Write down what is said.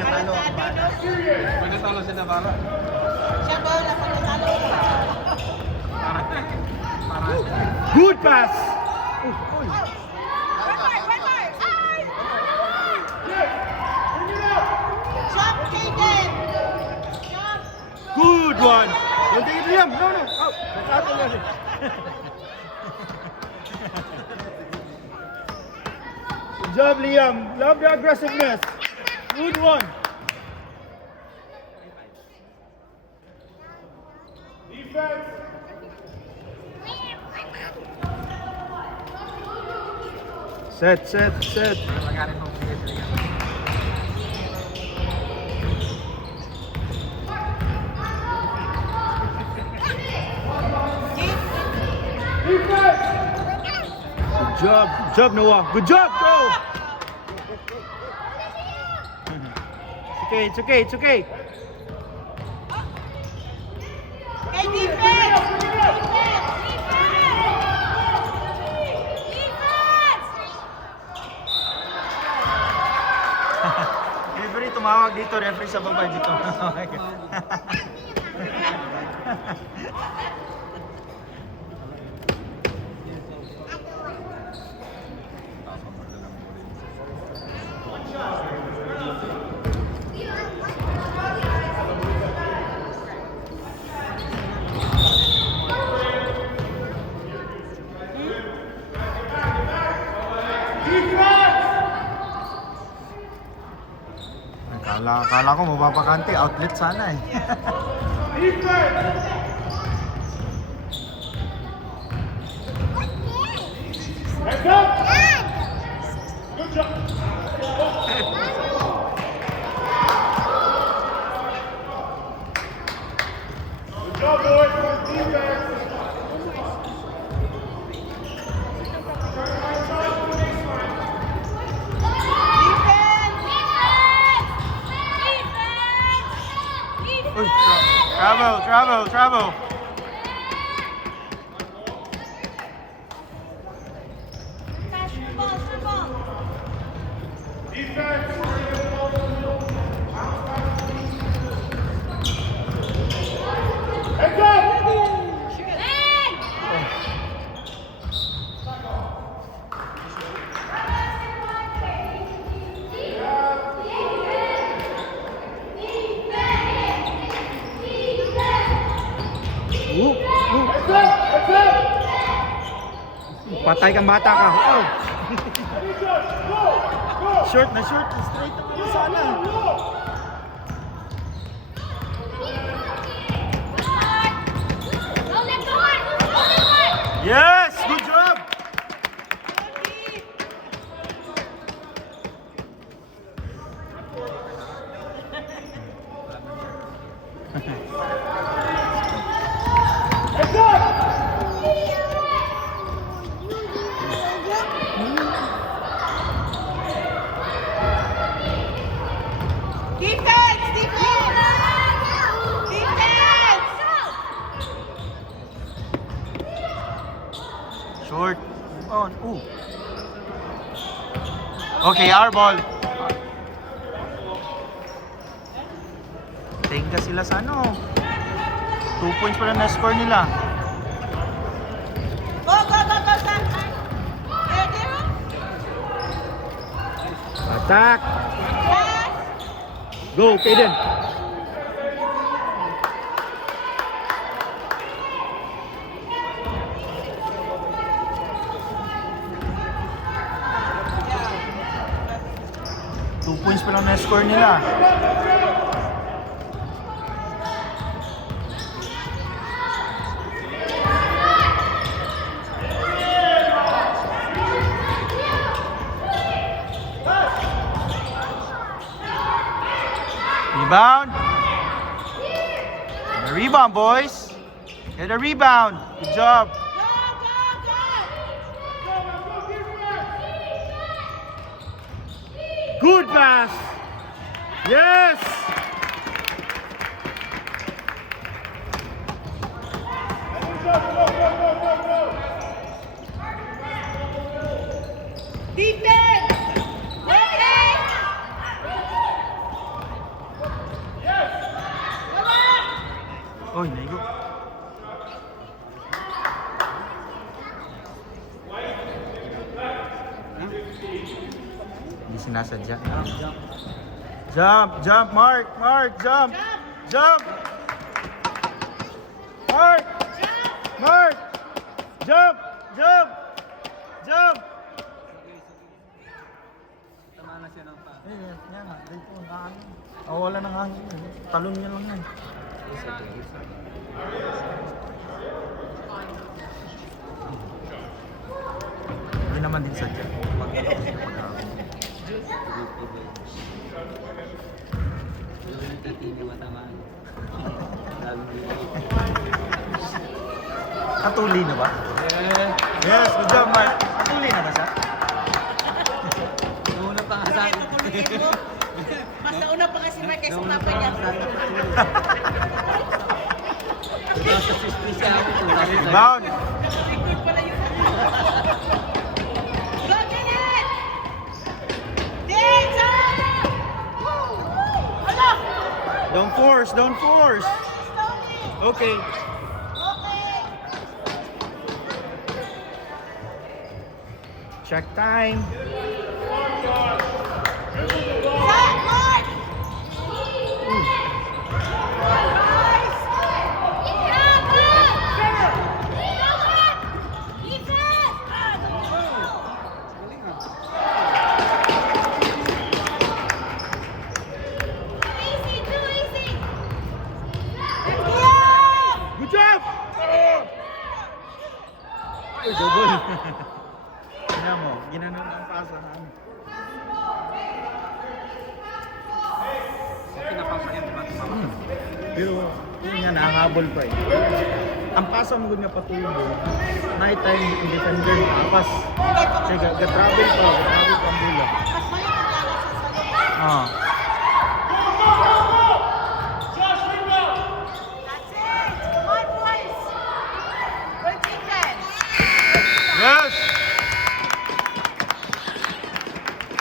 Natalo ako ba? Natalo si Navarro. Siya ba na panatalo? Good pass! Jump, Kaden! Jump! Good one! Don't take it, Liam! No, no! Oh, that's out already. Good job, Liam. Love the aggressiveness. Good one. Defense. Set, set, set. Magaling mo. Good job, Noah. Good job, bro. It's okay, it's okay. Hey, defense! Referee tumawag dito, referee sa baba dito. Kala ko mapapakante, outlet sana eh. Hands up! Good job. Good job, boys. Defense. Travel. Patay kang bata ka. Oh. Short na straight na sana. Yes, good job. Short. On. Ooh. Okay, our ball. Tenga sila sa ano. 2 points pa lang na-score nila. Go, Sam! Ready? Attack. Pass! Go, Kaden. Points pa lang na-score nila. Rebound. And a rebound, boys. Get a rebound. Good job. Good pass. Yes. Defense! Wait! Oy, naigo. Hindi sinasadya. Jump, jump, Mark, Mark, jump, jump. Mark, Mark, jump, jump, jump. Tama na siya ng pa. Eh, yan nga, dito, hangin. Oh, wala nang hangin. Talon niya lang yan. Hindi naman din sadya. Pag-alapos niya pag-alapos. Katuli na ba? Yes, good job, Mark. Katuli na ba siya? Una pa nga sa akin. Mas nauna pa kasi Mark kaysa papa niya. Nasa 60 siya ako. Bound. Record pala yun. Go, Janet! Dance! Ano? Don't force, don't force. Slowly! Okay. Okay! Check time. Set, Mark! Nice! Good job! Ay, double. Tingnan mo, ginanon ang pasahan. Pinapasa yan, di ba? Pero, yun nga, nakahabol pa eh. Ang pasa mo nga patuloy. Night time, defender, apas. Kasi ga-travel pa ang bula. Mas malikot lang sa salon. Ah.